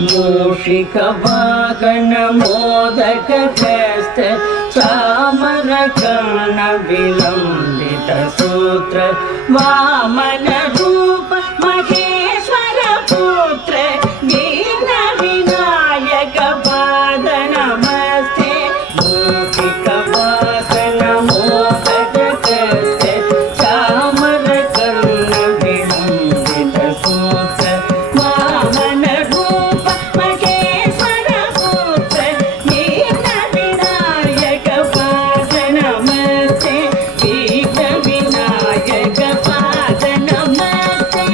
मूषिकवाहन मोदकहस्त चामरकर्ण विलम्बित सूत्र वामन रूप महेश्वर पुत्र दीन विनायक पाद नमस्ते मूषिकवाहन मोदकहस्त चामरकर्ण विलम्बित सूत्र वामन रूप महेश्वर पुत्र दीन विनायक पाद नमस्ते दीन विनायक पाद नमस्ते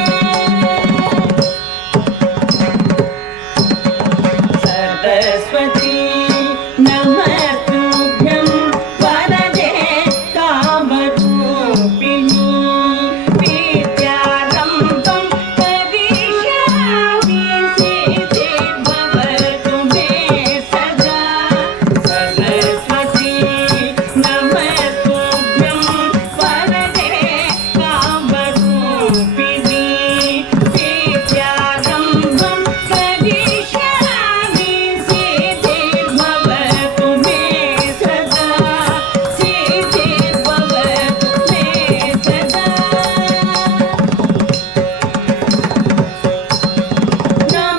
सरस्वती नमस्तुभ्यं वरदे कामरूपिणी विद्यारम्भं करिष्यामि सिद्धिर्भवतु मे सदा सरस्वती नमस्तुभ्यं वरदे कामरूपिणी विद्यारम्भं करिष्यामि सिद्धिर्भवतु मे सदा सिद्धिर्भवतु मे सदा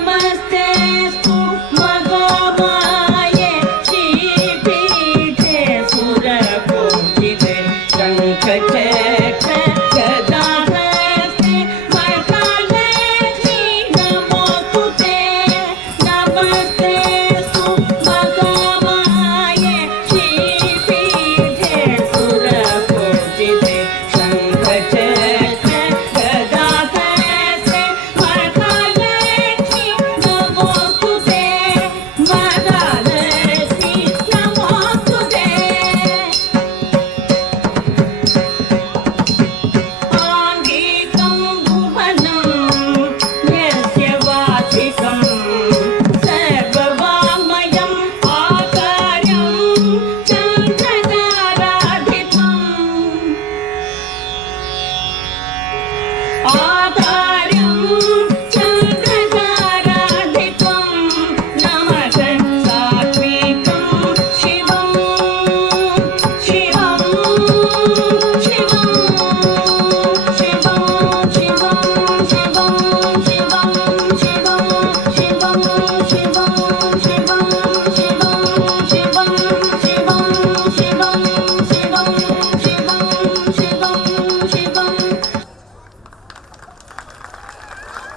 नमस्तेऽस्तु महामाये श्रीपीठे सुरपूजिते शङ्खचक्र